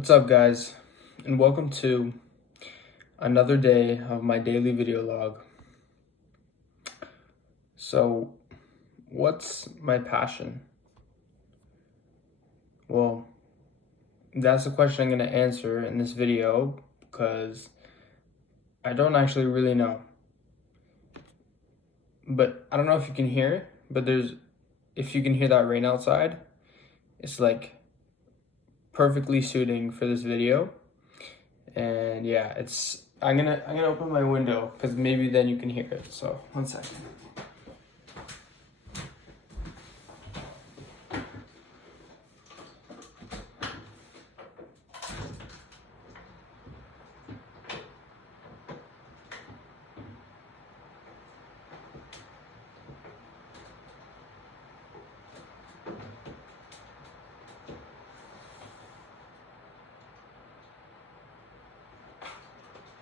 What's up, guys, and welcome to another day of my daily video log. So, what's my passion? Well, that's the question I'm going to answer in this video because I don't actually really know. But I don't know if you can hear it, but if you can hear that rain outside, it's like perfectly suiting for this video. And yeah, I'm gonna open my window because maybe then you can hear it. So 1 second.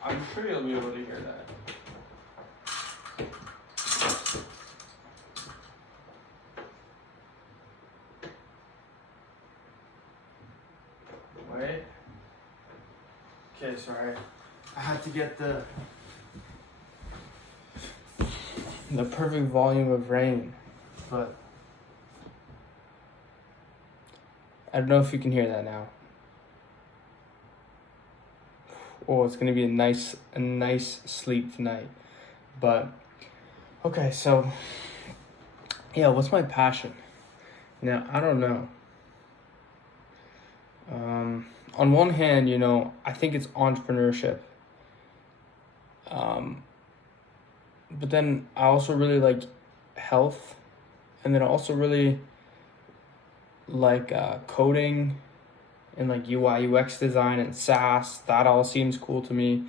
I'm sure you'll be able to hear that. Wait. Okay, sorry. I had to get the perfect volume of rain, but I don't know if you can hear that now. Oh, it's gonna be a nice sleep tonight. But okay, so yeah, what's my passion? Now, I don't know. On one hand, I think it's entrepreneurship. But then I also really like health, and then I also really like coding and like UI UX design and SaaS. That all seems cool to me.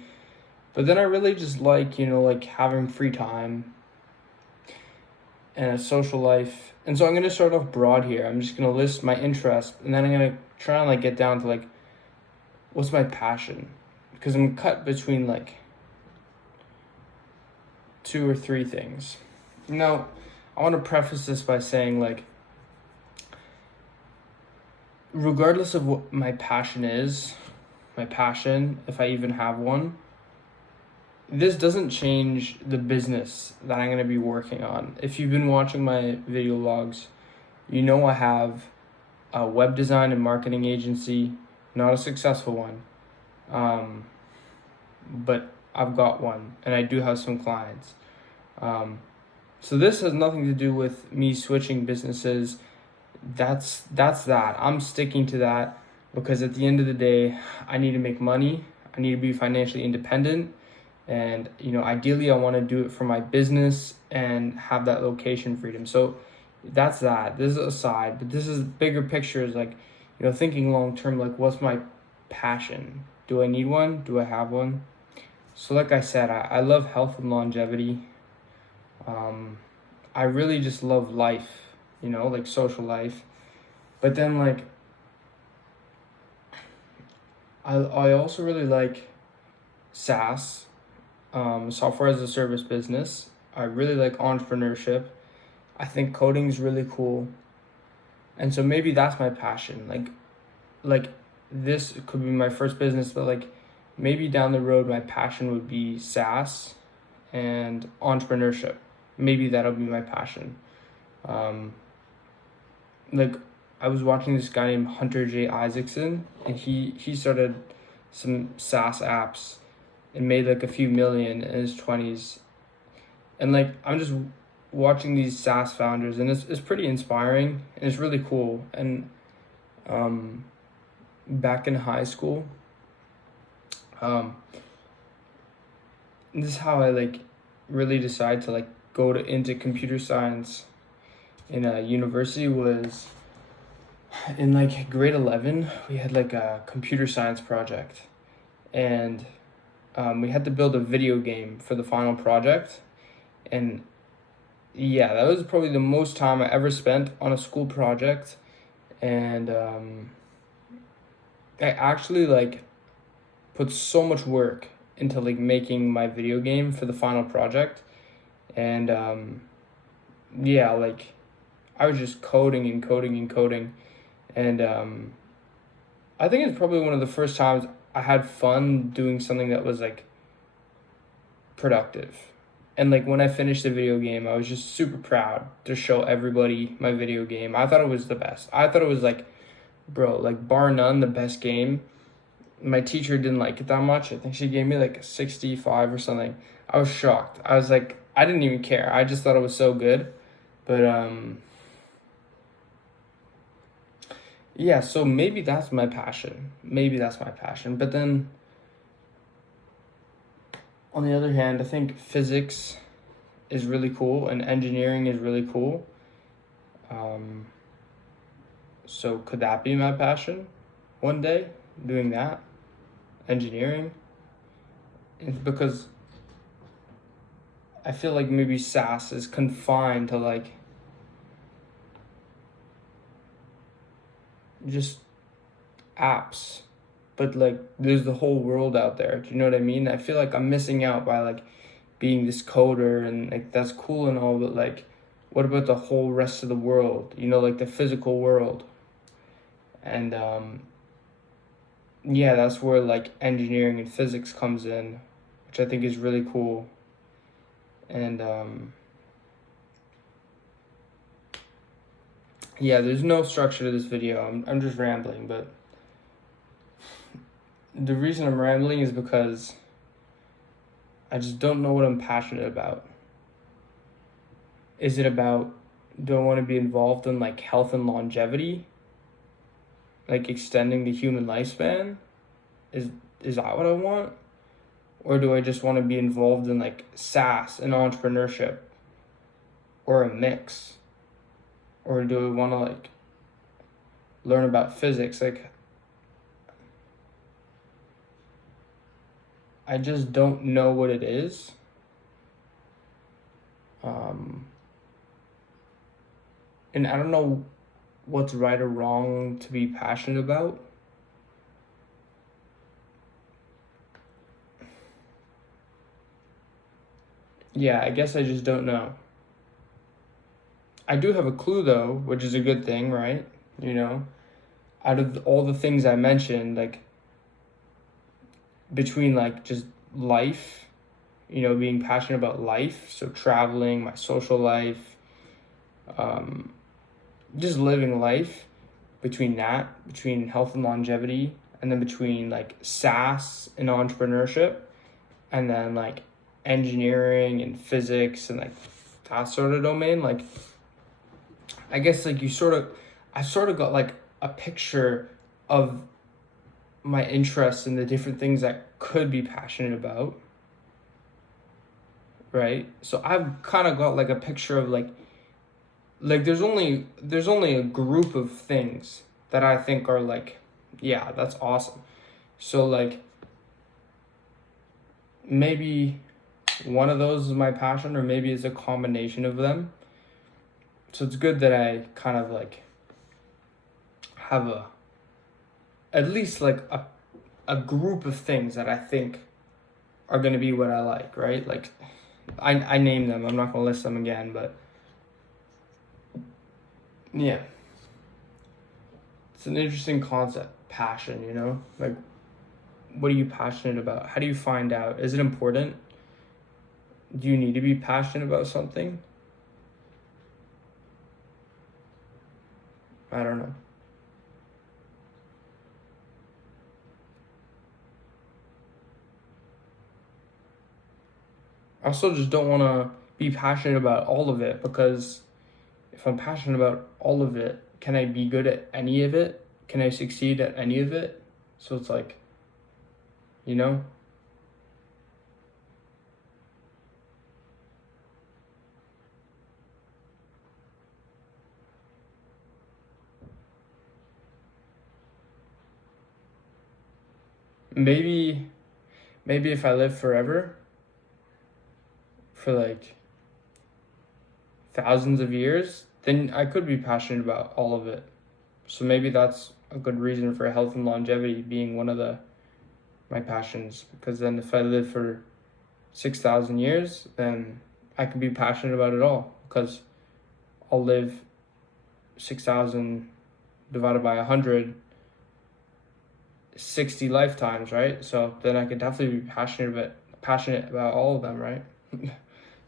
But then I really just like, like having free time and a social life. And so I'm going to start off broad here. I'm just going to list my interests, and then I'm going to try and like get down to like what's my passion, because I'm cut between like 2 or 3 things. Now, I want to preface this by saying, like, regardless of what my passion is, if I even have one, this doesn't change the business that I'm going to be working on. If you've been watching my video logs, I have a web design and marketing agency, not a successful one, but I've got one, and I do have some clients. So this has nothing to do with me switching businesses. That's that. I'm sticking to that because at the end of the day, I need to make money. I need to be financially independent. And, ideally I want to do it for my business and have that location freedom. So that's that. This is a side, but this is bigger picture is like, thinking long term, like what's my passion? Do I need one? Do I have one? So like I said, I love health and longevity. I really just love life, like social life. But then like, I also really like SaaS, software as a service business. I really like entrepreneurship. I think coding is really cool. And so maybe that's my passion. Like this could be my first business, but like maybe down the road, my passion would be SaaS and entrepreneurship. Maybe that'll be my passion. Like I was watching this guy named Hunter J. Isaacson, and he started some SaaS apps and made like a few million in his 20s. And like I'm just watching these SaaS founders, and it's pretty inspiring, and it's really cool. And back in high school, this is how I like really decided to like go into computer science in a university. Was in like grade 11, we had like a computer science project, and we had to build a video game for the final project. And yeah, that was probably the most time I ever spent on a school project. And I actually like put so much work into like making my video game for the final project. And yeah, like I was just coding and coding and coding. And I think it's probably one of the first times I had fun doing something that was like productive. And like when I finished the video game, I was just super proud to show everybody my video game. I thought it was the best. I thought it was like, bro, like bar none, the best game. My teacher didn't like it that much. I think she gave me like a 65 or something. I was shocked. I was like, I didn't even care. I just thought it was so good. But yeah, so maybe that's my passion. Maybe that's my passion. But then on the other hand, I think physics is really cool and engineering is really cool. Um, so could that be my passion one day? Doing that, engineering? It's because I feel like maybe SaaS is confined to like just apps, but like there's the whole world out there. Do you know what I mean? I feel like I'm missing out by like being this coder, and like that's cool and all, but like what about the whole rest of the world? You know, like the physical world. And yeah, that's where like engineering and physics comes in, which I think is really cool. And yeah, there's no structure to this video. I'm just rambling, but the reason I'm rambling is because I just don't know what I'm passionate about. Is it about, do I want to be involved in like health and longevity? Like extending the human lifespan? Is that what I want? Or do I just want to be involved in like SaaS and entrepreneurship? Or a mix? Or do I want to like learn about physics? Like I just don't know what it is. And I don't know what's right or wrong to be passionate about. Yeah, I guess I just don't know. I do have a clue though, which is a good thing, right? You know, out of all the things I mentioned, like between like just life, you know, being passionate about life, so traveling, my social life, just living life, between that, between health and longevity, and then between like SaaS and entrepreneurship, and then like engineering and physics and like that sort of domain, like I guess like I sort of got like a picture of my interests and the different things I could be passionate about, right? So I've kind of got like a picture of like there's only a group of things that I think are like, yeah, that's awesome. So like maybe one of those is my passion, or maybe it's a combination of them. So it's good that I kind of like have at least like a group of things that I think are going to be what I like, right? Like I name them. I'm not going to list them again, but yeah. It's an interesting concept, passion, you know? Like what are you passionate about? How do you find out? Is it important? Do you need to be passionate about something? I don't know. I also just don't want to be passionate about all of it, because if I'm passionate about all of it, can I be good at any of it? Can I succeed at any of it? So it's like, you know? Maybe if I live forever, for like thousands of years, then I could be passionate about all of it. So maybe that's a good reason for health and longevity being one of my passions, because then if I live for 6,000 years, then I could be passionate about it all, because I'll live 6,000 divided by 100, 60 lifetimes, right? So then I could definitely be passionate about all of them, right?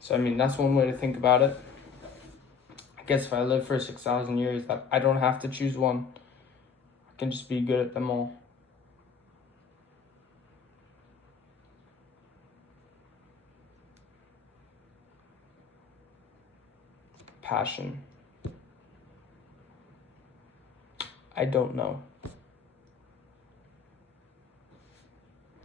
So I mean, that's one way to think about it. I guess if I live for 6,000 years, that I don't have to choose one. I can just be good at them all. Passion. I don't know.